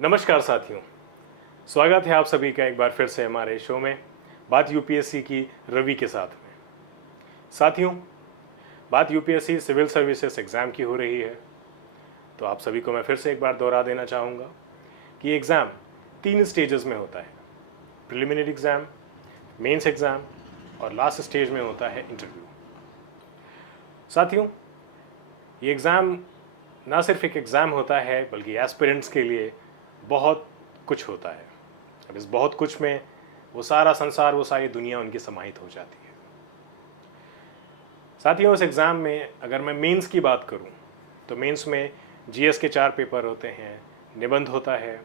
नमस्कार साथियों, स्वागत है आप सभी का एक बार फिर से हमारे शो में बात यूपीएससी की रवि के साथ में। साथियों, बात यूपीएससी सिविल सर्विसेज एग्ज़ाम की हो रही है, तो आप सभी को मैं फिर से एक बार दोहरा देना चाहूँगा कि एग्ज़ाम 3 स्टेजेस में होता है। प्रिलिमिनरी एग्ज़ाम, मेंस एग्ज़ाम और लास्ट स्टेज में होता है इंटरव्यू। साथियों, ये एग्ज़ाम ना सिर्फ एक एग्ज़ाम होता है बल्कि एस्पिरेंट्स के लिए बहुत कुछ होता है। अब इस बहुत कुछ में वो सारा संसार, वो सारी दुनिया उनकी समाहित हो जाती है। साथियों, इस एग्ज़ाम में अगर मैं मेंस की बात करूं तो मेंस में जीएस के 4 पेपर होते हैं, निबंध होता है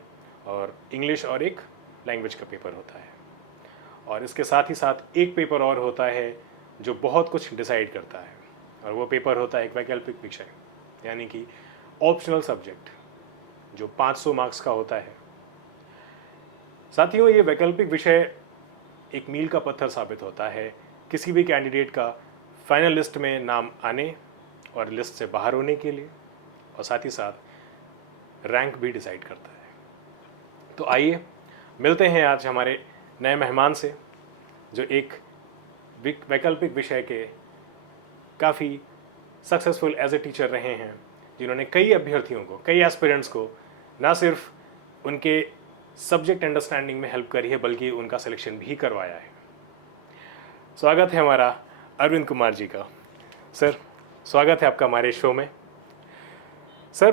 और इंग्लिश और एक लैंग्वेज का पेपर होता है। और इसके साथ ही साथ एक पेपर और होता है जो बहुत कुछ डिसाइड करता है, और वो पेपर होता है एक वैकल्पिक विषय, यानी कि ऑप्शनल सब्जेक्ट, जो 500 मार्क्स का होता है। साथियों, ये वैकल्पिक विषय एक मील का पत्थर साबित होता है किसी भी कैंडिडेट का फाइनल लिस्ट में नाम आने और लिस्ट से बाहर होने के लिए, और साथ ही साथ रैंक भी डिसाइड करता है। तो आइए मिलते हैं आज हमारे नए मेहमान से, जो एक वैकल्पिक विषय के काफ़ी सक्सेसफुल एज ए टीचर रहे हैं, जिन्होंने कई अभ्यर्थियों को, कई एस्पिरेंट्स को ना सिर्फ उनके सब्जेक्ट अंडरस्टैंडिंग में हेल्प करी है बल्कि उनका सिलेक्शन भी करवाया है। स्वागत है हमारा अरविंद कुमार जी का। सर, स्वागत है आपका हमारे शो में। सर,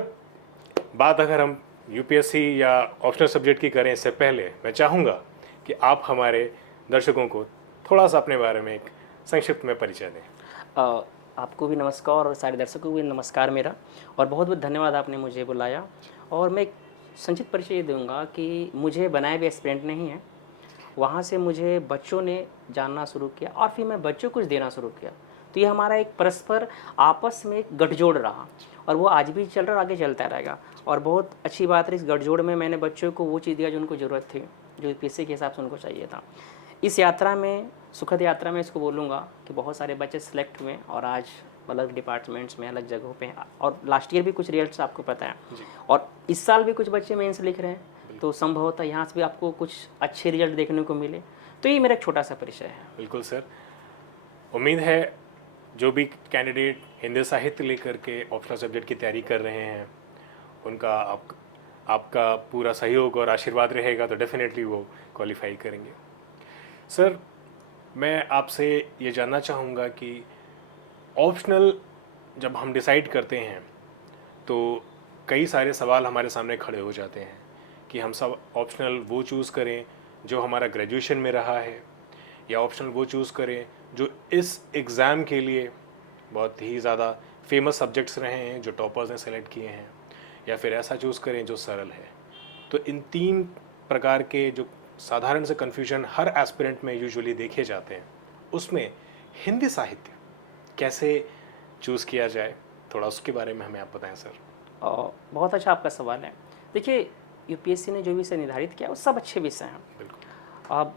बात अगर हम यूपीएससी या ऑप्शनल सब्जेक्ट की करें, इससे पहले मैं चाहूँगा कि आप हमारे दर्शकों को थोड़ा सा अपने बारे में एक संक्षिप्त में परिचय दें। आपको भी नमस्कार और सारे दर्शकों को भी नमस्कार मेरा, और बहुत बहुत धन्यवाद आपने मुझे बुलाया। और मैं एक संक्षिप्त परिचय ये दूंगा कि मुझे बनाए हुए एस्पिरेंट नहीं है, वहाँ से मुझे बच्चों ने जानना शुरू किया और फिर मैं बच्चों को कुछ देना शुरू किया। तो ये हमारा एक परस्पर आपस में एक गठजोड़ रहा, और वो आज भी चल रहा और आगे चलता रहेगा। और बहुत अच्छी बात है, इस गठजोड़ में मैंने बच्चों को वो चीज़ दिया जो उनको ज़रूरत थी, जो यूपीएससी के हिसाब से उनको चाहिए था। इस यात्रा में, सुखद यात्रा में इसको बोलूँगा कि बहुत सारे बच्चे सेलेक्ट हुए और आज अलग डिपार्टमेंट्स में, अलग जगहों पे हैं। और लास्ट ईयर भी कुछ रिजल्ट्स आपको पता है, और इस साल भी कुछ बच्चे मेंस लिख रहे हैं, तो संभवतः यहाँ से भी आपको कुछ अच्छे रिजल्ट देखने को मिले। तो ये मेरा एक छोटा सा परिचय है। बिल्कुल सर, उम्मीद है जो भी कैंडिडेट हिंदी साहित्य लेकर के ऑप्शनल सब्जेक्ट की तैयारी कर रहे हैं, उनका आपका पूरा सहयोग और आशीर्वाद रहेगा तो डेफिनेटली वो क्वालिफाई करेंगे। सर, मैं आपसे ये जानना चाहूँगा कि ऑप्शनल जब हम डिसाइड करते हैं तो कई सारे सवाल हमारे सामने खड़े हो जाते हैं कि हम सब ऑप्शनल वो चूज़ करें जो हमारा ग्रेजुएशन में रहा है, या ऑप्शनल वो चूज़ करें जो इस एग्ज़ाम के लिए बहुत ही ज़्यादा फेमस सब्जेक्ट्स रहे हैं, जो टॉपर्स ने सेलेक्ट किए हैं, या फिर ऐसा चूज़ करें जो सरल है। तो इन 3 प्रकार के जो साधारण से कन्फ्यूजन हर एस्पिरेंट में यूजुअली देखे जाते हैं, उसमें हिंदी साहित्य कैसे चूज़ किया जाए, थोड़ा उसके बारे में हमें आप बताएं सर। बहुत अच्छा आपका सवाल है। देखिए, यूपीएससी ने जो विषय निर्धारित किया वो सब अच्छे विषय हैं। बिल्कुल। अब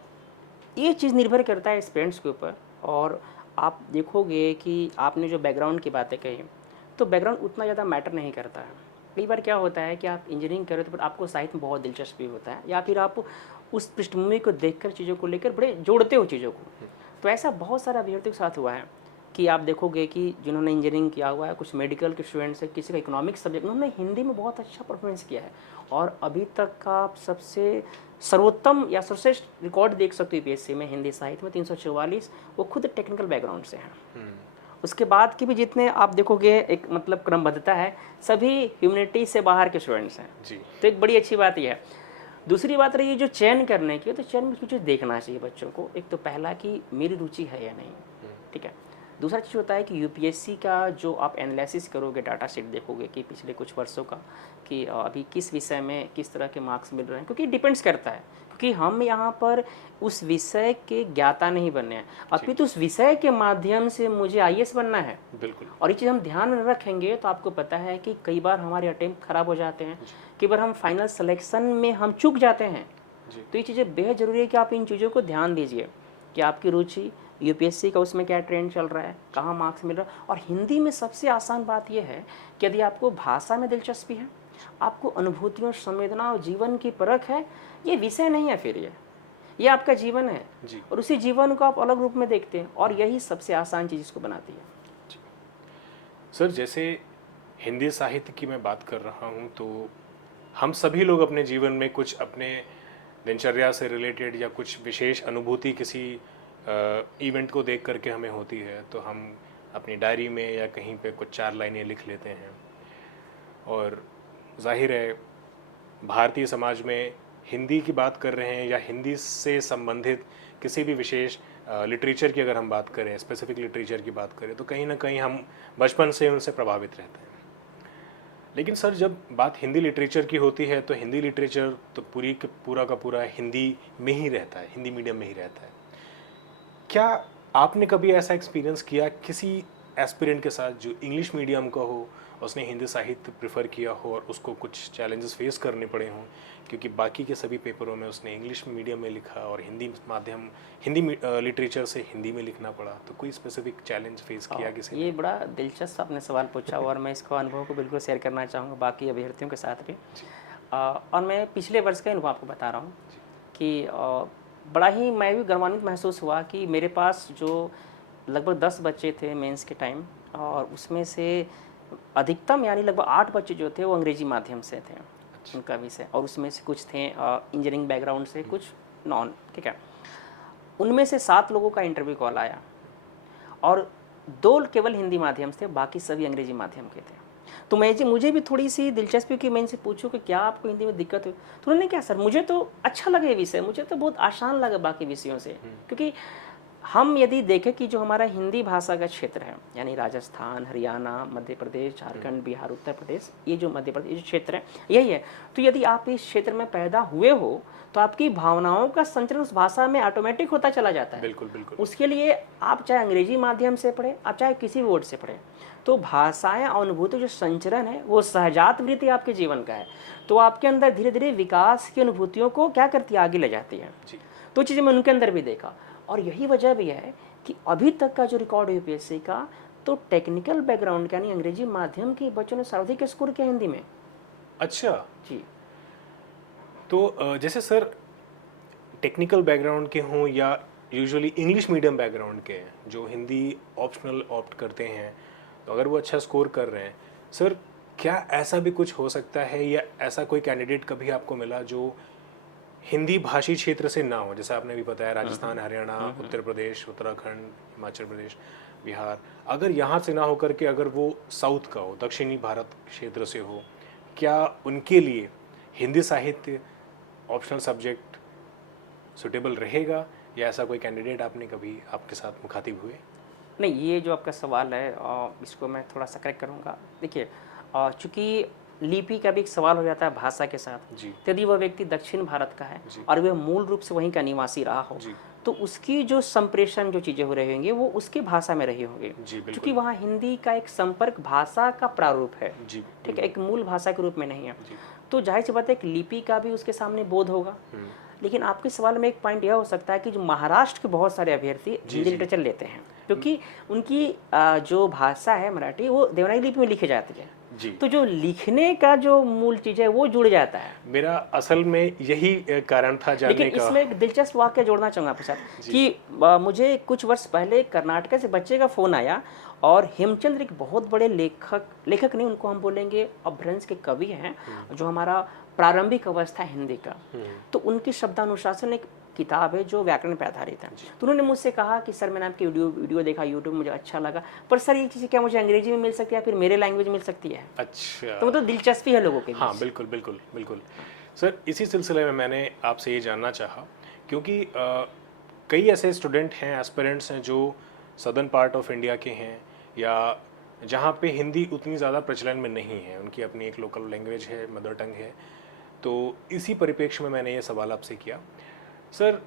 ये चीज़ निर्भर करता है एस्पिरेंट्स के ऊपर। और आप देखोगे कि आपने जो बैकग्राउंड की बातें कही, तो बैकग्राउंड उतना ज़्यादा मैटर नहीं करता है। कई बार क्या होता है कि आप इंजीनियरिंग कर रहे हो तो फिर आपको साहित्य में बहुत दिलचस्पी होता है, या फिर आप उस पृष्ठभूमि को देखकर चीज़ों को लेकर बड़े जोड़ते हो चीज़ों को। तो ऐसा बहुत सारा अभ्यर्थियों के साथ हुआ है कि आप देखोगे कि जिन्होंने इंजीनियरिंग किया हुआ है, कुछ मेडिकल के स्टूडेंट्स हैं, किसी का इकोनॉमिक्स सब्जेक्ट, उन्होंने हिंदी में बहुत अच्छा परफॉर्मेंस किया है। और अभी तक का सबसे सर्वोत्तम या सर्वश्रेष्ठ रिकॉर्ड देख सकते हो यूपीएससी में हिंदी साहित्य में 344, वो खुद टेक्निकल बैकग्राउंड से हैं। उसके बाद की भी जितने आप देखोगे, एक मतलब क्रमबद्धता है, सभी ह्यूमैनिटी से बाहर के स्टूडेंट्स हैं जी। तो एक बड़ी अच्छी बात यह है। दूसरी बात रही जो चयन करने की, तो चयन में कुछ देखना चाहिए बच्चों को। एक तो पहला कि मेरी रुचि है या नहीं, ठीक है। दूसरा चीज़ होता है कि यूपीएससी का जो आप एनालिसिस करोगे, डाटा सेट देखोगे कि पिछले कुछ वर्षों का, कि अभी किस विषय में किस तरह के मार्क्स मिल रहे हैं, क्योंकि डिपेंड्स करता है। क्योंकि हम यहाँ पर उस विषय के ज्ञाता नहीं बनने हैं, अपितु उस विषय के माध्यम से मुझे आईएएस बनना है। बिल्कुल। और ये चीज़ हम ध्यान में रखेंगे तो आपको पता है कि कई बार हमारे अटेम्प्ट खराब हो जाते हैं, कई बार हम फाइनल सिलेक्शन में हम चूक जाते हैं। तो ये चीज़ें बेहद ज़रूरी है कि आप इन चीज़ों को ध्यान दीजिए कि आपकी रुचि यूपीएससी का उसमें क्या ट्रेंड चल रहा है, कहाँ मार्क्स मिल रहा है। और हिंदी में सबसे आसान बात यह है कि यदि आपको भाषा में दिलचस्पी है आपको अनुभूतियों, संवेदना और जीवन की परख है, ये विषय नहीं है फिर ये आपका जीवन है। जी। और उसी जीवन को आप अलग रूप में देखते हैं और यही सबसे आसान चीज़ इसको बनाती है। सर जैसे हिंदी साहित्य की मैं बात कर रहा हूँ, तो हम सभी लोग अपने जीवन में कुछ अपने दिनचर्या से रिलेटेड या कुछ विशेष अनुभूति किसी इवेंट को देख करके हमें होती है, तो हम अपनी डायरी में या कहीं पे कुछ 4 लाइनें लिख लेते हैं। और जाहिर है भारतीय समाज में हिंदी की बात कर रहे हैं या हिंदी से संबंधित किसी भी विशेष लिटरेचर की अगर हम बात करें, स्पेसिफिक लिटरेचर की बात करें, तो कहीं ना कहीं हम बचपन से उनसे प्रभावित रहते हैं। लेकिन सर जब बात हिंदी लिटरेचर की होती है, तो हिंदी लिटरेचर तो पूरा का पूरा हिंदी में ही रहता है, हिंदी मीडियम में ही रहता है। क्या आपने कभी ऐसा एक्सपीरियंस किया किसी एस्पिरेंट के साथ जो इंग्लिश मीडियम का हो, उसने हिंदी साहित्य प्रेफर किया हो और उसको कुछ चैलेंजेस फेस करने पड़े हों, क्योंकि बाकी के सभी पेपरों में उसने इंग्लिश मीडियम में लिखा और हिंदी लिटरेचर से हिंदी में लिखना पड़ा, तो कोई स्पेसिफिक चैलेंज फेस किया किसी ने? ये बड़ा दिलचस्प आपने सवाल पूछा और मैं इसको अनुभव को बिल्कुल शेयर करना चाहूँगा बाकी अभ्यर्थियों के साथ भी। और मैं पिछले वर्ष का अनुभव आपको बता रहा हूँ कि बड़ा ही मैं भी गौरवान्वित महसूस हुआ कि मेरे पास जो लगभग 10 बच्चे थे मेंस के टाइम, और उसमें से अधिकतम यानी लगभग 8 बच्चे जो थे वो अंग्रेजी माध्यम से थे उनका विषय, और उसमें से कुछ थे इंजीनियरिंग बैकग्राउंड से, कुछ नॉन, ठीक है। उनमें से 7 लोगों का इंटरव्यू कॉल आया और 2 केवल हिंदी माध्यम से, बाकी सभी अंग्रेजी माध्यम के थे। तो मुझे भी थोड़ी सी दिलचस्पी कि मैं इनसे पूछूं कि क्या आपको हिंदी में दिक्कत हुई, तो उन्होंने क्या, सर मुझे तो अच्छा लगा ये विषय, मुझे तो बहुत आसान लगा बाकी विषयों से। क्योंकि हम यदि देखें कि जो हमारा हिंदी भाषा का क्षेत्र है, यानी राजस्थान, हरियाणा, मध्य प्रदेश, झारखंड, बिहार, उत्तर प्रदेश, ये जो मध्य प्रदेश जो क्षेत्र है यही है। तो यदि आप इस क्षेत्र में पैदा हुए हो तो आपकी भावनाओं का संचरण उस भाषा में ऑटोमेटिक होता चला जाता है। बिल्कुल बिल्कुल। उसके लिए आप चाहे अंग्रेजी माध्यम से पढ़ें, आप चाहे किसी बोर्ड से पढ़ें, तो भाषाएं और अनुभूति जो संचरण है वो सहजात वृत्ति आपके जीवन का है। तो आपके अंदर धीरे धीरे विकास की अनुभूतियों को क्या करती है, आगे ले जाती है। तो चीज़ें मैं उनके अंदर भी देखा, और यही वजह भी है कि अभी तक का जो रिकॉर्ड है यूपीएससी का, तो टेक्निकल बैकग्राउंड यानी अंग्रेजी माध्यम के बच्चों ने सर्वाधिक स्कोर किया हिंदी में। अच्छा जी। तो जैसे सर टेक्निकल बैकग्राउंड के हों या यूजुअली इंग्लिश मीडियम बैकग्राउंड के हैं जो हिंदी ऑप्शनल ऑप्ट करते हैं, तो अगर वो अच्छा स्कोर कर रहे हैं, सर क्या ऐसा भी कुछ हो सकता है या ऐसा कोई कैंडिडेट कभी आपको मिला जो हिंदी भाषी क्षेत्र से ना हो? जैसे आपने भी बताया राजस्थान, हरियाणा, उत्तर प्रदेश, उत्तराखंड, हिमाचल प्रदेश, बिहार, अगर यहाँ से ना होकर के अगर वो साउथ का हो, दक्षिणी भारत क्षेत्र से हो, क्या उनके लिए हिंदी साहित्य ऑप्शनल सब्जेक्ट सुटेबल रहेगा, या ऐसा कोई कैंडिडेट आपने कभी आपके साथ मुखातिब हुए? नहीं, ये जो आपका सवाल है इसको मैं थोड़ा सा करेक्ट करूँगा। देखिए, चूँकि लिपि का भी एक सवाल हो जाता है भाषा के साथ। जी। यदि वह व्यक्ति दक्षिण भारत का है जी। और वह मूल रूप से वहीं का निवासी रहा हो, जी। तो उसकी जो संप्रेषण जो चीज़ें हो रही होंगी वो उसकी भाषा में रही होंगी। जी बिल्कुल। क्योंकि वहाँ हिंदी का एक संपर्क भाषा का प्रारूप है। जी ठीक है, एक मूल भाषा के रूप में नहीं है। जी। तो जाहिर सी बात है, एक लिपि का भी उसके सामने बोध होगा। लेकिन आपके सवाल में एक पॉइंट यह हो सकता है कि जो महाराष्ट्र के बहुत सारे अभ्यर्थी हिंदी लिटरेचर लेते हैं, क्योंकि उनकी जो भाषा है मराठी, वो देवनागरी लिपि में लिखी जाती है। जी। तो जो लिखने का जो मूल चीज़ है वो जुड़ जाता है। मेरा असल में यही कारण था जानने लेकिन का। इसमें एक दिलचस्प वाक्य जोड़ना चाहूँगा आपके साथ कि मुझे कुछ वर्ष पहले कर्नाटक से बच्चे का फ़ोन आया, और हेमचंद्र एक बहुत बड़े लेखक नहीं, उनको हम बोलेंगे अपभ्रंश के कवि हैं, जो हमारा प्रारंभिक अवस्था है हिंदी का। तो उनकी शब्दानुशासन एक किताब है जो व्याकरण पर आधारित है। तो उन्होंने मुझसे कहा कि सर मैंने आपकी वीडियो देखा यूट्यूब, मुझे अच्छा लगा, पर सर ये चीज़ क्या मुझे अंग्रेजी में मिल सकती है या फिर मेरे लैंग्वेज में मिल सकती है? अच्छा। तो मतलब दिलचस्पी है लोगों के बीच। हाँ बिल्कुल बिल्कुल बिल्कुल। सर इसी सिलसिले में मैंने आपसे ये जानना चाहा, क्योंकि कई ऐसे स्टूडेंट हैं, एस्पिरेंट्स हैं जो सदर्न पार्ट ऑफ इंडिया के हैं या जहाँ पे हिंदी उतनी ज़्यादा प्रचलन में नहीं है, उनकी अपनी एक लोकल लैंग्वेज है, मदर टंग है। तो इसी परिप्रेक्ष्य में मैंने ये सवाल आपसे किया। सर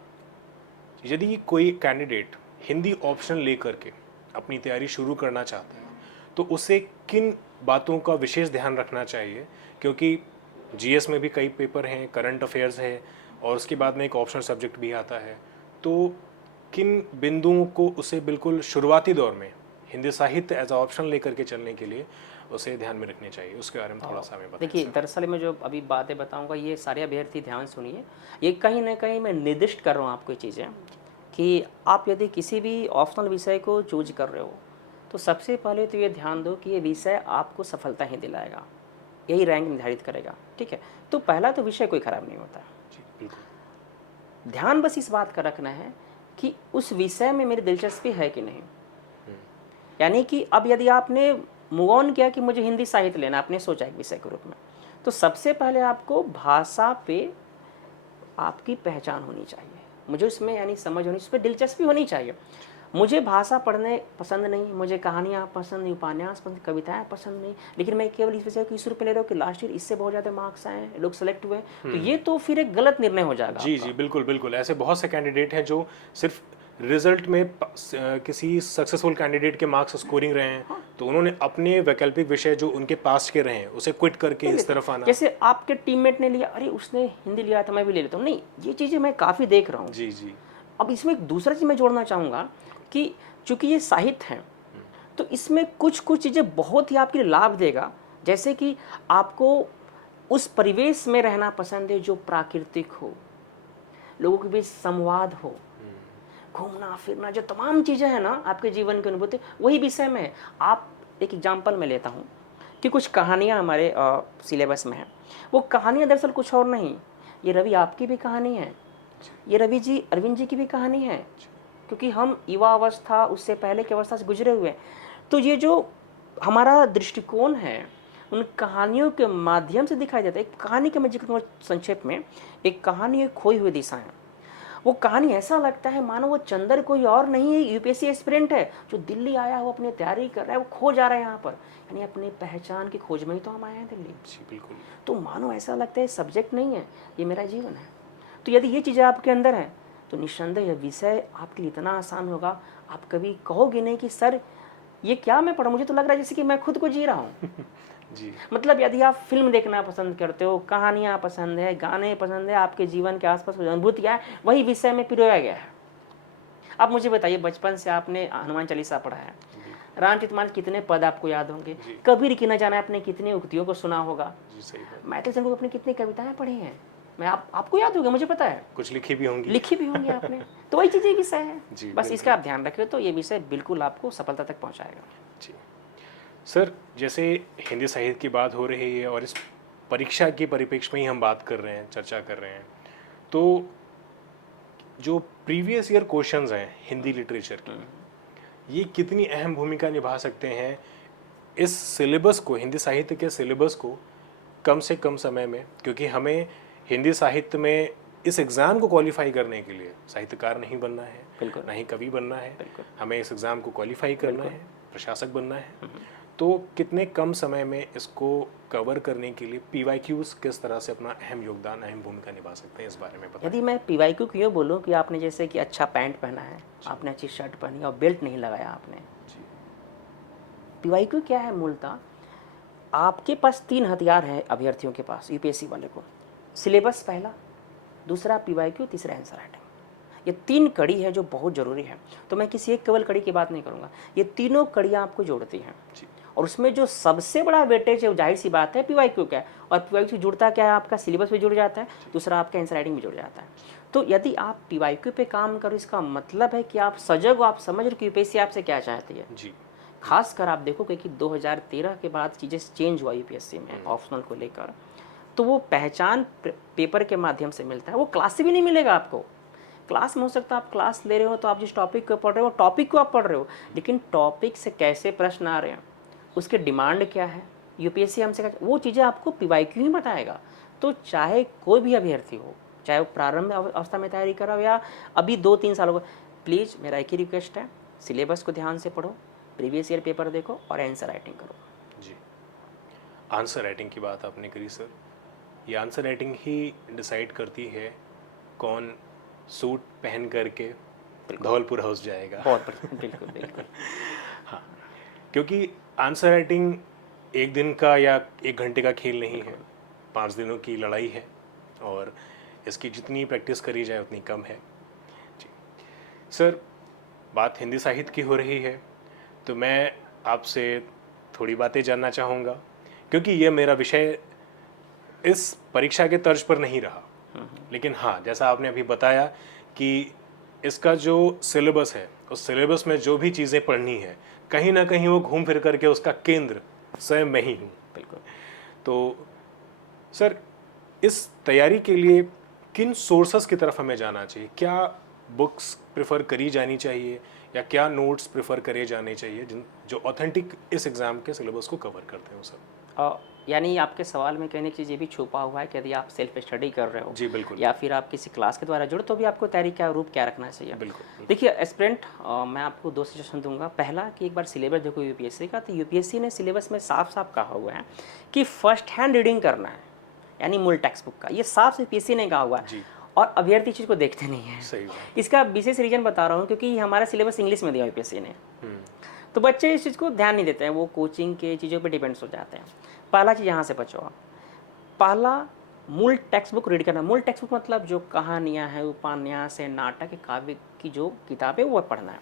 यदि कोई कैंडिडेट हिंदी ऑप्शन लेकर के अपनी तैयारी शुरू करना चाहता है, तो उसे किन बातों का विशेष ध्यान रखना चाहिए? क्योंकि जीएस में भी कई पेपर हैं, करंट अफेयर्स है, और उसके बाद में एक ऑप्शनल सब्जेक्ट भी आता है। तो किन बिंदुओं को उसे बिल्कुल शुरुआती दौर में हिंदी साहित्य एज अ ऑप्शन लेकर के चलने के लिए उसे ध्यान में रखनी चाहिए, उसके बारे में थोड़ा सा हमें बताएं देखिए, सर। दरअसल मैं जो अभी बातें बताऊंगा ये सारे अभ्यर्थी ध्यान सुनिए। ये कहीं ना कहीं मैं निर्दिष्ट कर रहा हूँ आपको ये चीज़ें कि आप यदि किसी भी ऑप्शनल विषय को चूज कर रहे हो तो सबसे पहले तो ये ध्यान दो कि ये विषय आपको सफलता ही दिलाएगा, यही रैंक निर्धारित करेगा। ठीक है, तो पहला तो विषय कोई खराब नहीं होता। जी बिल्कुल। ध्यान बस इस बात का रखना है कि उस विषय में मेरी दिलचस्पी है कि नहीं। यानी कि अब यदि आपने मूव ऑन किया कि मुझे हिंदी साहित्य लेना, आपने सोचा एक विषय के रूप में, तो सबसे पहले आपको भाषा पे आपकी पहचान होनी चाहिए। मुझे उसमें यानी समझ होनी, उस पर दिलचस्पी होनी चाहिए। मुझे भाषा पढ़ने पसंद नहीं, मुझे कहानियाँ पसंद नहीं, उपन्यास पसंद, कविताएं पसंद नहीं, लेकिन मैं केवल इस विषय को इस रूप में ले रहा हूँ कि लास्ट ईयर इससे बहुत ज़्यादा मार्क्स आए, लोग सेलेक्ट हुए, तो ये तो फिर एक गलत निर्णय हो जाएगा जी आपका। जी बिल्कुल बिल्कुल, ऐसे बहुत से कैंडिडेट हैं जो सिर्फ रिजल्ट में किसी सक्सेसफुल कैंडिडेट के मार्क्स स्कोरिंग रहे हैं, तो उन्होंने अपने वैकल्पिक विषय जो उनके पास के रहे हैं उसे क्विट करके ले इस लेते हैं। तरफ आना। जैसे आपके टीममेट ने लिया, अरे उसने हिंदी लिया था मैं भी ले लेता हूँ, नहीं, ये चीज़ें मैं काफ़ी देख रहा हूँ। जी जी। अब इसमें एक दूसरा चीज़ मैं जोड़ना चाहूँगा कि चूंकि ये साहित्य है तो इसमें कुछ कुछ चीज़ें बहुत ही आपके लिए लाभ देगा। जैसे कि आपको उस परिवेश में रहना पसंद है जो प्राकृतिक हो, लोगों के बीच संवाद हो, घूमना फिरना, जो तमाम चीज़ें हैं ना आपके जीवन की अनुभूति, वही विषय में है। आप एक एग्जाम्पल मैं लेता हूँ कि कुछ कहानियाँ हमारे सिलेबस में हैं। वो कहानियाँ दरअसल कुछ और नहीं, ये रवि आपकी भी कहानी है, ये रवि जी अरविंद जी की भी कहानी है, क्योंकि हम युवा अवस्था उससे पहले की अवस्था से गुजरे हुए हैं। तो ये जो हमारा दृष्टिकोण है उन कहानियों के माध्यम से दिखाई देता है। एक कहानी का मैं जिक्र करूँगा संक्षेप में। एक कहानी है खोई हुई दिशा है। वो कहानी ऐसा लगता है मानो वो चंदर कोई और नहीं है, यूपीएससी एस्पिरेंट है जो दिल्ली आया, वो अपनी तैयारी कर रहा है, वो खो जा रहा है यहाँ पर, यानी अपनी पहचान की खोज में ही तो हम आए हैं दिल्ली। जी बिल्कुल। तो मानो ऐसा लगता है सब्जेक्ट नहीं है, ये मेरा जीवन है। तो यदि ये चीज़ें आपके अंदर हैं तो निस्संदेह यह विषय आपके लिए इतना आसान होगा, आप कभी कहोगे नहीं कि सर ये क्या मैं पढ़ा, मुझे तो लग रहा है जैसे कि मैं खुद को जी रहा हूँ। जी मतलब यदि आप फिल्म देखना पसंद करते हो, कहानियाँ पसंद है, गाने पसंद है, आपके जीवन के आसपास जो अनुभूतियाँ है वही विषय में पिरोया गया है। अब मुझे बताइए, बचपन से आपने हनुमान चालीसा पढ़ा है, रामचरितमानस कितने पद आपको याद होंगे, जी। कबीर की न जाने आपने कितनी उक्तियों को सुना होगा, जी सही बात। मैथेसन को अपनी कितनी कविताएं पढ़ी हैं, मैं आपको याद होगा, मुझे पता है, कुछ लिखी भी होंगी। लिखी भी होंगी आपने। तो वही चीज़ें विषय है, जी बस बिल्कुल। इसका आप ध्यान रखें तो ये विषय बिल्कुल आपको सफलता तक पहुंचाएगा। जी सर, जैसे हिंदी साहित्य की बात हो रही है और इस परीक्षा के परिप्रेक्ष्य में ही हम बात कर रहे हैं, चर्चा कर रहे हैं, तो जो प्रीवियस ईयर क्वेश्चंस हैं हिंदी लिटरेचर की, ये कितनी अहम भूमिका निभा सकते हैं इस सिलेबस को, हिंदी साहित्य के सिलेबस को कम से कम समय में, क्योंकि हमें हिंदी साहित्य में इस एग्ज़ाम को क्वालिफाई करने के लिए साहित्यकार नहीं बनना है, बिल्कुल। ना ही कवि बनना है, बिल्कुल। हमें इस एग्ज़ाम को क्वालिफाई करना बिल्कुल। है, प्रशासक बनना है। तो कितने कम समय में इसको कवर करने के लिए पीवाईक्यूज़ किस तरह से अपना अहम योगदान, अहम भूमिका निभा सकते हैं, इस बारे में बताएं। यदि मैं पीवाईक्यू क्यों बोलूँ कि आपने जैसे कि अच्छा पैंट पहना है, आपने अच्छी शर्ट पहनी और बेल्ट नहीं लगाया आपने, जी पीवाईक्यू क्या है मूलतः, आपके पास 3 हथियार हैं अभ्यर्थियों के पास, यूपीएससी वाले को, सिलेबस पहला, दूसरा पीवाईक्यू, तीसरा आंसर राइटिंग। ये 3 कड़ी है जो बहुत ज़रूरी है। तो मैं किसी एक केवल कड़ी की बात नहीं करूँगा, ये तीनों कड़ियाँ आपको जोड़ती हैं। जी और उसमें जो सबसे बड़ा वेटेज है वो जाहिर सी बात है पीवाईक्यू का है। और पीवाईक्यू जुड़ता क्या है, आपका सिलेबस भी जुड़ जाता है, दूसरा आपका आंसर राइटिंग भी जुड़ जाता है। तो यदि आप पीवाईक्यू पे काम करो, इसका मतलब है कि आप सजग हो, आप समझ रहे हो कि यूपीएससी आपसे क्या चाहती है। जी खासकर आप देखोगे कि 2013 के बाद चीज़ें चेंज हुआ यूपीएससी में ऑप्शनल को लेकर, तो वो पहचान पेपर के माध्यम से मिलता है, वो क्लास से भी नहीं मिलेगा आपको। क्लास में हो सकता है आप क्लास ले रहे हो तो आप जिस टॉपिक को पढ़ रहे हो टॉपिक को आप पढ़ रहे हो, लेकिन टॉपिक से कैसे प्रश्न आ रहे हैं, उसके डिमांड क्या है, यूपीएससी हमसे क्या, वो चीज़ें आपको पीवाईक्यू ही बताएगा। तो चाहे कोई भी अभ्यर्थी हो, चाहे वो प्रारंभ अवस्था में तैयारी कर रहा हो या अभी 2-3 सालों का, प्लीज़ मेरा एक ही रिक्वेस्ट है, सिलेबस को ध्यान से पढ़ो, प्रीवियस ईयर पेपर देखो और आंसर राइटिंग करो। जी। आंसर राइटिंग की बात आपने करी सर, ये आंसर राइटिंग ही डिसाइड करती है कौन सूट पहन करके धौलपुर हाउस जाएगा। बहुत बढ़िया, बिल्कुल बिल्कुल। हाँ, क्योंकि आंसर राइटिंग एक दिन का या एक घंटे का खेल नहीं है, 5 दिनों की लड़ाई है और इसकी जितनी प्रैक्टिस करी जाए उतनी कम है। जी सर, बात हिंदी साहित्य की हो रही है तो मैं आपसे थोड़ी बातें जानना चाहूँगा, क्योंकि ये मेरा विषय इस परीक्षा के तर्ज पर नहीं रहा, लेकिन हाँ, जैसा आपने अभी बताया कि इसका जो सिलेबस है, उस सिलेबस में जो भी चीज़ें पढ़नी है, कहीं ना कहीं वो घूम फिर करके उसका केंद्र स्वयं मैं ही हूँ। बिल्कुल। तो सर, इस तैयारी के लिए किन सोर्सेस की तरफ हमें जाना चाहिए? क्या बुक्स प्रेफर करी जानी चाहिए या क्या नोट्स प्रेफर करे जाने चाहिए जिन जो ऑथेंटिक इस एग्ज़ाम के सिलेबस को कवर करते हो सर? यानी आपके सवाल में कहने की चीज़ ये भी छुपा हुआ है कि यदि आप सेल्फ स्टडी कर रहे हो जी बिल्कुल। या फिर आप किसी क्लास के द्वारा जुड़े तो भी आपको तैयारी का रूप क्या रखना चाहिए। बिल्कुल। देखिए एस्पिरेंट, मैं आपको 2 सजेशन दूंगा। पहला कि एक बार सिलेबस देखो यूपीएससी का, तो यूपीएससी ने सिलेबस में साफ साफ कहा हुआ है कि फर्स्ट हैंड रीडिंग करना है, यानी मूल टेक्स्ट बुक का। ये साफ यूपीएससी ने कहा हुआ है जी। और अभ्यर्थी चीज़ को देखते नहीं है। सही बात। इसका विशेष रीजन बता रहा हूँ क्योंकि हमारा सिलेबस इंग्लिश में दिया यूपीएससी ने, तो बच्चे इस चीज़ को ध्यान नहीं देते हैं, वो कोचिंग के चीज़ों पे डिपेंड्स हो जाते हैं। पहला चीज़ यहाँ से बचो आप। पहला, मूल टेक्स्ट बुक रीड करना। मूल टेक्स्ट बुक मतलब जो कहानियाँ हैं, उपन्यास है, नाटक है, काव्य की जो किताबें, वो पढ़ना है।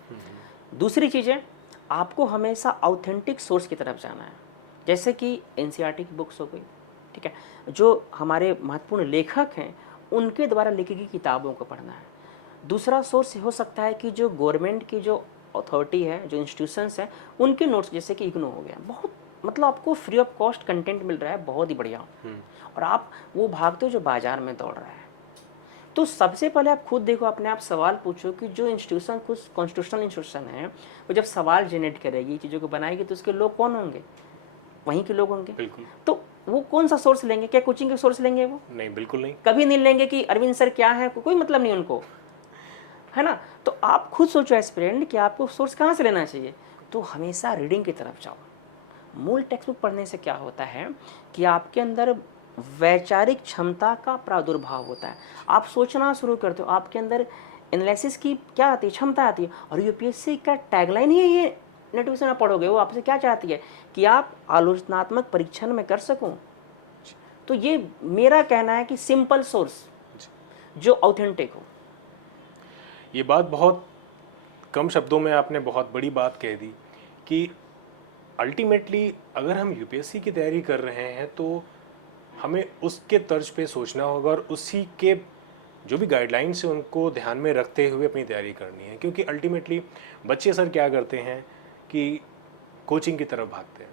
दूसरी चीज़ है, आपको हमेशा ऑथेंटिक सोर्स की तरफ जाना है, जैसे कि एनसीईआरटी की बुक्स हो गई, ठीक है, जो हमारे महत्वपूर्ण लेखक हैं उनके द्वारा लिखी गई किताबों को पढ़ना है। दूसरा सोर्स हो सकता है कि जो गवर्नमेंट की जो अथॉरिटी है, जो इंस्टीट्यूशंस हैं, उनके नोट्स, जैसे कि इग्नू हो गया, बहुत मतलब आपको फ्री ऑफ कॉस्ट कंटेंट मिल रहा है, बहुत ही बढ़िया, और आप वो भागते हो जो बाजार में दौड़ रहा है। तो सबसे पहले आप खुद देखो, अपने आप सवाल पूछो कि जो इंस्टीट्यूशन, कुछ कॉन्स्टिट्यूशनल इंस्टीट्यूशन है, वो जब सवाल जनरेट करेगी, चीज़ों को बनाएगी, तो उसके लोग कौन होंगे? वहीं के लोग होंगे। बिल्कुल। तो वो कौन सा सोर्स लेंगे? क्या कोचिंग के सोर्स लेंगे? वो नहीं, बिल्कुल नहीं। कभी नहीं लेंगे कि अरविंद सर क्या है, कोई मतलब नहीं उनको, है ना। तो आप खुद सोचो एस्पिरेंट कि आपको सोर्स कहाँ से लेना चाहिए। तो हमेशा रीडिंग की तरफ जाओ। मूल टेक्स्ट बुक पढ़ने से क्या होता है कि आपके अंदर वैचारिक क्षमता का प्रादुर्भाव होता है, आप सोचना शुरू करते हो, आपके अंदर एनालिसिस की क्या आती है, क्षमता आती है। और यूपीएससी का टैगलाइन ही है ये, नोटिफिकेशन आप पढ़ोगे, वो आपसे क्या चाहती है कि आप आलोचनात्मक परीक्षण में कर सकूं। तो ये मेरा कहना है कि सिंपल सोर्स जो ऑथेंटिक हो। ये बात बहुत कम शब्दों में आपने बहुत बड़ी बात कह दी कि अल्टीमेटली अगर हम यूपीएससी की तैयारी कर रहे हैं तो हमें उसके तर्ज पे सोचना होगा और उसी के जो भी गाइडलाइंस है उनको ध्यान में रखते हुए अपनी तैयारी करनी है। क्योंकि अल्टीमेटली बच्चे सर क्या करते हैं कि कोचिंग की तरफ भागते हैं।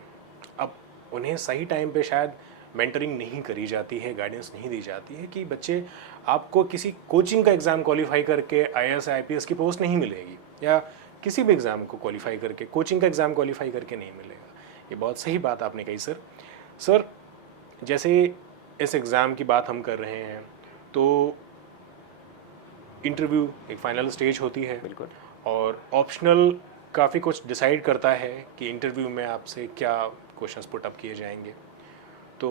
अब उन्हें सही टाइम पे शायद मेंटरिंग नहीं करी जाती है, गाइडेंस नहीं दी जाती है कि बच्चे, आपको किसी कोचिंग का एग्ज़ाम क्वालिफाई करके आईएएस आईपीएस की पोस्ट नहीं मिलेगी, या किसी भी एग्ज़ाम को क्वालिफाई करके, कोचिंग का एग्ज़ाम क्वालिफाई करके नहीं मिलेगा। ये बहुत सही बात आपने कही सर। सर, जैसे इस एग्ज़ाम की बात हम कर रहे हैं तो इंटरव्यू एक फाइनल स्टेज होती है। बिल्कुल। और ऑप्शनल काफ़ी कुछ डिसाइड करता है कि इंटरव्यू में आपसे क्या क्वेश्चंस पुट अप किए जाएंगे। तो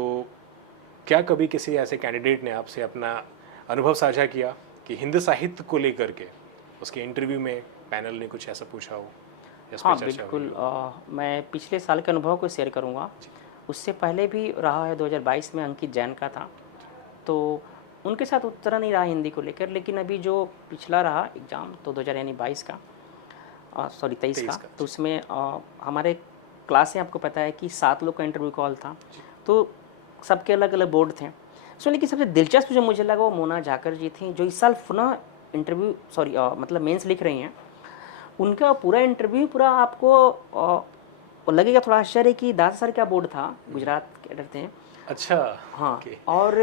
क्या कभी किसी ऐसे कैंडिडेट ने आपसे अपना अनुभव साझा किया कि हिंदी साहित्य को लेकर के उसके इंटरव्यू में पैनल ने कुछ ऐसा पूछा हो? हाँ बिल्कुल, मैं पिछले साल के अनुभव को शेयर करूँगा। उससे पहले भी रहा है, 2022 में अंकित जैन का था, तो उनके साथ उतना नहीं रहा हिंदी को लेकर। लेकिन अभी जो पिछला रहा एग्ज़ाम, तो 2022 का, सॉरी 23 का, तो उसमें हमारे क्लास में आपको पता है कि 7 लोग का इंटरव्यू कॉल था, तो सबके अलग अलग बोर्ड थे। सो लेकिन सबसे दिलचस्प जो मुझे लगा वो मोना झाकर जी थी, जो इस साल पुनः इंटरव्यू मतलब मेंस लिख रही हैं। उनका पूरा इंटरव्यू पूरा आपको लगेगा थोड़ा आश्चर्य कि दादा सर क्या बोर्ड था, गुजरात कैडर थे। अच्छा। हाँ, और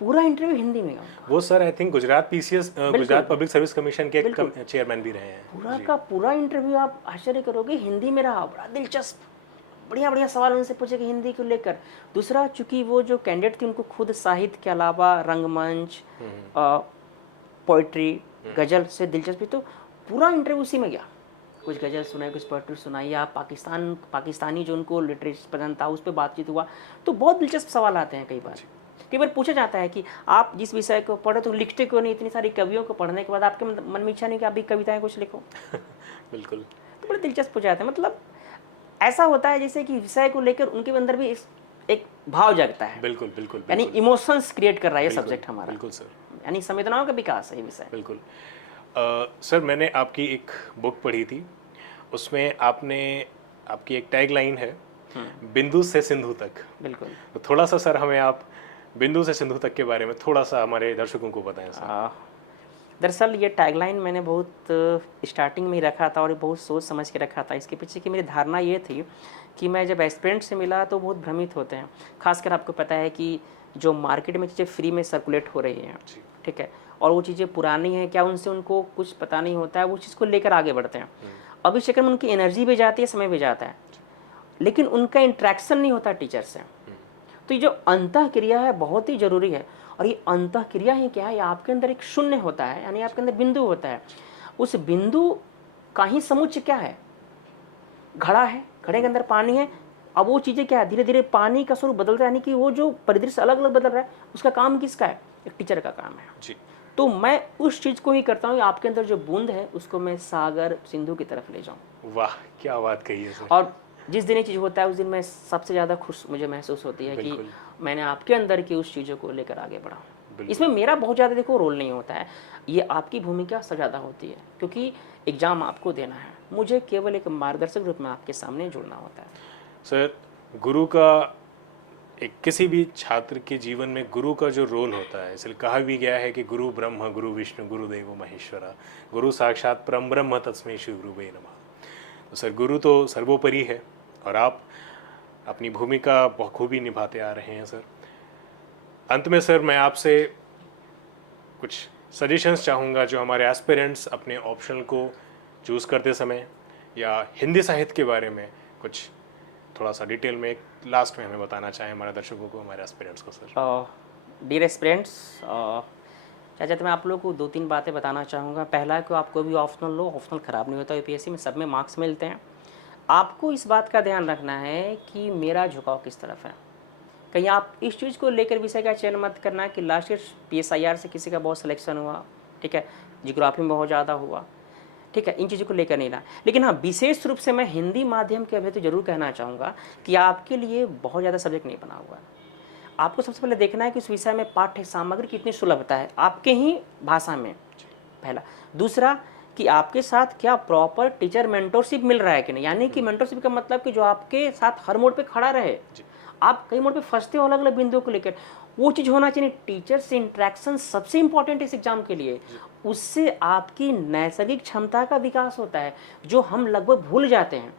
पूरा इंटरव्यू हिंदी में उनका। वो sir I think Gujarat PCS, Gujarat public service commission के चेयरमैन भी रहे हैं। पूरा का पूरा इंटरव्यू आप आश्चर्य करोगे हिंदी में रहा, बड़ा दिलचस्प, बढ़िया बढ़िया सवाल उनसे पूछे कि हिंदी को लेकर। दूसरा, चूंकि वो जो कैंडिडेट थी उनको खुद साहित्य के अलावा रंगमंच, पोइट्री, गज़ल से दिलचस्पी, तो पूरा इंटरव्यू उसी में गया। कुछ गज़ल सुनाई, कुछ पोइट्री सुनाई, या पाकिस्तानी जो उनको लिटरेचर पसंद था उस पर बातचीत हुआ। तो बहुत दिलचस्प सवाल आते हैं। कई बार पूछा जाता है कि आप जिस विषय को पढ़ो तो लिखते क्यों नहीं? इतनी सारी कवियों को पढ़ने के बाद आपके मन में इच्छा नहीं कि आप भी कविताएं कुछ लिखो? बिल्कुल। तो बड़े दिलचस्प हो जाते हैं। मतलब ऐसा होता है जैसे कि विषय को लेकर उनके अंदर भी एक भाव जागता है। बिल्कुल बिल्कुल। यानी इमोशंस क्रिएट कर रहा है ये सब्जेक्ट हमारा। बिल्कुल सर। यानी संवेदनाओं का विकास है ये विषय। बिल्कुल। सर, मैंने आपकी एक बुक पढ़ी थी, उसमें आपकी एक टैग लाइन है बिंदु से सिंधु तक। बिल्कुल। तो थोड़ा सा सर हमें आप बिंदु से सिंधु तक के बारे में थोड़ा सा हमारे दर्शकों को बताएं सर। दरअसल ये टैगलाइन मैंने बहुत स्टार्टिंग में ही रखा था और ये बहुत सोच समझ के रखा था। इसके पीछे की मेरी धारणा ये थी कि मैं जब एस्पिरेंट से मिला तो बहुत भ्रमित होते हैं। खासकर आपको पता है कि जो मार्केट में चीज़ें फ्री में सर्कुलेट हो रही हैं, ठीक है, और वो चीज़ें पुरानी हैं, क्या उनसे उनको कुछ पता नहीं होता है, वो चीज़ को लेकर आगे बढ़ते हैं। अब इस चक्कर में उनकी एनर्जी भी जाती है, समय भी जाता है, लेकिन उनका इंट्रैक्शन नहीं होता टीचर से। तो ये जो अंतः क्रिया है बहुत ही जरूरी है। और ये अंतः क्रिया ही क्या है, आपके अंदर एक शून्य होता है, यानी आपके अंदर बिंदु होता है। उस बिंदु का ही समुच्चय क्या है, घड़ा है, घड़े के अंदर पानी है। अब वो चीज़ें क्या है, धीरे धीरे पानी का स्वरूप बदल रहा है, यानी कि वो जो परिदृश्य अलग अलग बदल रहा है, उसका काम किसका है, एक टीचर का काम है जी। तो मैं उस चीज़ को ही करता हूँ, आपके अंदर जो बूंद है उसको मैं सागर सिंधु की तरफ ले जाऊँ। वाह, क्या बात कही है सर। और जिस दिन ये चीज़ होता है उस दिन मैं सबसे ज़्यादा खुश मुझे महसूस होती है कि मैंने आपके अंदर की उस चीज़ों को लेकर आगे बढ़ा। इसमें मेरा बहुत ज़्यादा देखो रोल नहीं होता है, ये आपकी भूमिका सबसे ज़्यादा होती है, क्योंकि एग्ज़ाम आपको देना है, मुझे केवल एक मार्गदर्शक रूप में आपके सामने जुड़ना होता है। सर, गुरु का एक किसी भी छात्र के जीवन में गुरु का जो रोल होता है, इसलिए कहा भी गया है कि गुरु ब्रह्म गुरु विष्णु गुरुदेव महेश्वरा, गुरु साक्षात परम ब्रह्म तस्मै श्री गुरुवे नमः। तो सर, गुरु तो सर्वोपरि है और आप अपनी भूमिका बखूबी निभाते आ रहे हैं सर। अंत में सर मैं आपसे कुछ सजेशंस चाहूँगा जो हमारे एस्पिरेंट्स अपने ऑप्शनल को चूज़ करते समय या हिंदी साहित्य के बारे में कुछ थोड़ा सा डिटेल में एक लास्ट में हमें बताना चाहें हमारे दर्शकों को, हमारे एस्पिरेंट्स को सर। डियर एस्पिरेंट्स, क्या चाहते मैं आप लोगों को 2-3 बातें बताना चाहूँगा। पहला है कि आपको भी ऑप्शनल लो, ऑप्शनल ख़राब नहीं होता, यूपीएससी में सब में मार्क्स मिलते हैं। आपको इस बात का ध्यान रखना है कि मेरा झुकाव किस तरफ है। कहीं आप इस चीज़ को लेकर विषय का चयन मत करना कि लास्ट ईयर PSIR से किसी का बहुत सिलेक्शन हुआ, ठीक है, जियोग्राफी में बहुत ज़्यादा हुआ, ठीक है, इन चीज़ों को लेकर नहीं ना। लेकिन हाँ, विशेष रूप से मैं हिंदी माध्यम के अभ्यर्थी जरूर कहना चाहूँगा कि आपके लिए बहुत ज़्यादा सब्जेक्ट नहीं बना हुआ है। आपको सबसे पहले देखना है कि उस विषय में पाठ्य सामग्री कितनी सुलभता है आपके ही भाषा में, पहला। दूसरा कि आपके साथ क्या प्रॉपर टीचर मेंटोरशिप मिल रहा है कि नहीं, यानी कि मेंटोरशिप का मतलब कि जो आपके साथ हर मोड़ पे खड़ा रहे। आप कई मोड़ पे फंसते हो अलग अलग बिंदुओं को लेकर, वो चीज़ होना चाहिए। टीचर से इंटरेक्शन सबसे इंपॉर्टेंट है इस एग्जाम के लिए। उससे आपकी नैसर्गिक क्षमता का विकास होता है जो हम लगभग भूल जाते हैं।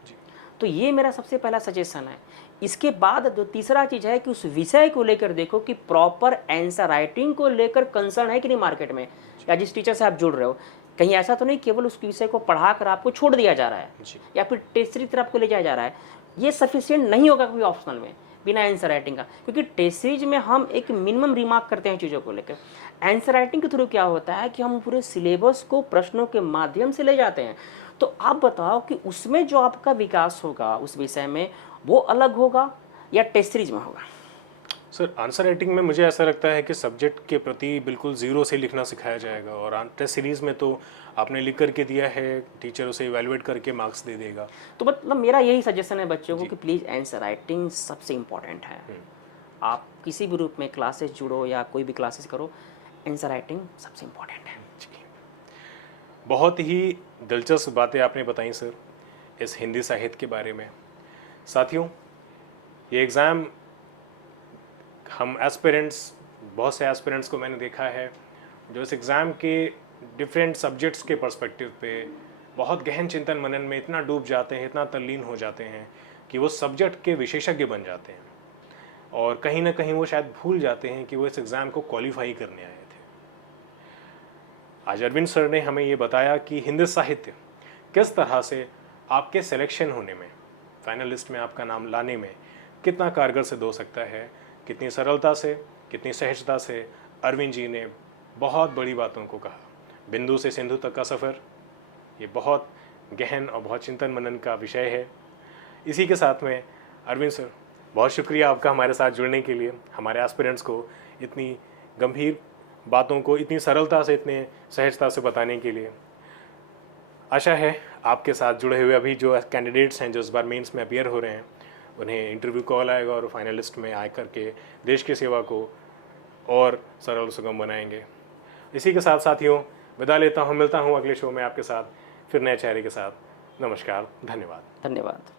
तो ये मेरा सबसे पहला सजेशन है। इसके बाद जो तीसरा चीज़ है कि उस विषय को लेकर देखो कि प्रॉपर आंसर राइटिंग को लेकर कंसर्न है कि नहीं मार्केट में, या जिस टीचर से आप जुड़ रहे हो कहीं ऐसा तो नहीं केवल उस विषय को पढ़ाकर आपको छोड़ दिया जा रहा है या फिर टेस्टरी तरफ को ले जाया जा रहा है। ये सफिशिएंट नहीं होगा कभी ऑप्शनल में बिना आंसर राइटिंग का, क्योंकि टेस्ट सीरीज में हम एक मिनिमम रिमार्क करते हैं चीज़ों को लेकर। आंसर राइटिंग के थ्रू क्या होता है कि हम पूरे सिलेबस को प्रश्नों के माध्यम से ले जाते हैं। तो आप बताओ कि उसमें जो आपका विकास होगा उस विषय में वो अलग होगा या टेस्ट सीरीज में होगा। सर, आंसर राइटिंग में मुझे ऐसा लगता है कि सब्जेक्ट के प्रति बिल्कुल ज़ीरो से लिखना सिखाया जाएगा और टेस्ट सीरीज़ में तो आपने लिख करके दिया है, टीचर उसे इवैल्यूएट करके मार्क्स दे देगा। तो मतलब मेरा यही सजेशन है बच्चों को कि प्लीज़ आंसर राइटिंग सबसे इम्पॉर्टेंट है। आप किसी भी रूप में क्लासेस जुड़ो या कोई भी क्लासेस करो, आंसर राइटिंग सबसे इम्पॉर्टेंट है। बहुत ही दिलचस्प बातें आपने बताई सर इस हिंदी साहित्य के बारे में। साथियों, ये एग्ज़ाम हम एस्पिरेंट्स, बहुत से एस्पिरेंट्स को मैंने देखा है जो इस एग्ज़ाम के डिफरेंट सब्जेक्ट्स के पर्सपेक्टिव पे बहुत गहन चिंतन मनन में इतना डूब जाते हैं, इतना तल्लीन हो जाते हैं कि वो सब्जेक्ट के विशेषज्ञ बन जाते हैं और कहीं ना कहीं वो शायद भूल जाते हैं कि वो इस एग्ज़ाम को क्वालिफाई करने आए थे। आज अरविंद सर ने हमें ये बताया कि हिंदी साहित्य किस तरह से आपके सिलेक्शन होने में, फाइनल लिस्ट में आपका नाम लाने में कितना कारगर सिद्ध हो सकता है। कितनी सरलता से, कितनी सहजता से अरविंद जी ने बहुत बड़ी बातों को कहा। बिंदु से सिंधु तक का सफ़र, ये बहुत गहन और बहुत चिंतन मनन का विषय है। इसी के साथ में अरविंद सर, बहुत शुक्रिया आपका हमारे साथ जुड़ने के लिए, हमारे एस्पिरेंट्स को इतनी गंभीर बातों को इतनी सरलता से, इतने सहजता से बताने के लिए। आशा है आपके साथ जुड़े हुए अभी जो कैंडिडेट्स हैं जो इस बार मेंस में अपीयर हो रहे हैं, उन्हें इंटरव्यू कॉल आएगा और फाइनलिस्ट में आ करके देश की सेवा को और सरल सुगम बनाएंगे। इसी के साथ साथियों विदा लेता हूँ, मिलता हूँ अगले शो में आपके साथ फिर नए चेहरे के साथ। नमस्कार, धन्यवाद। धन्यवाद।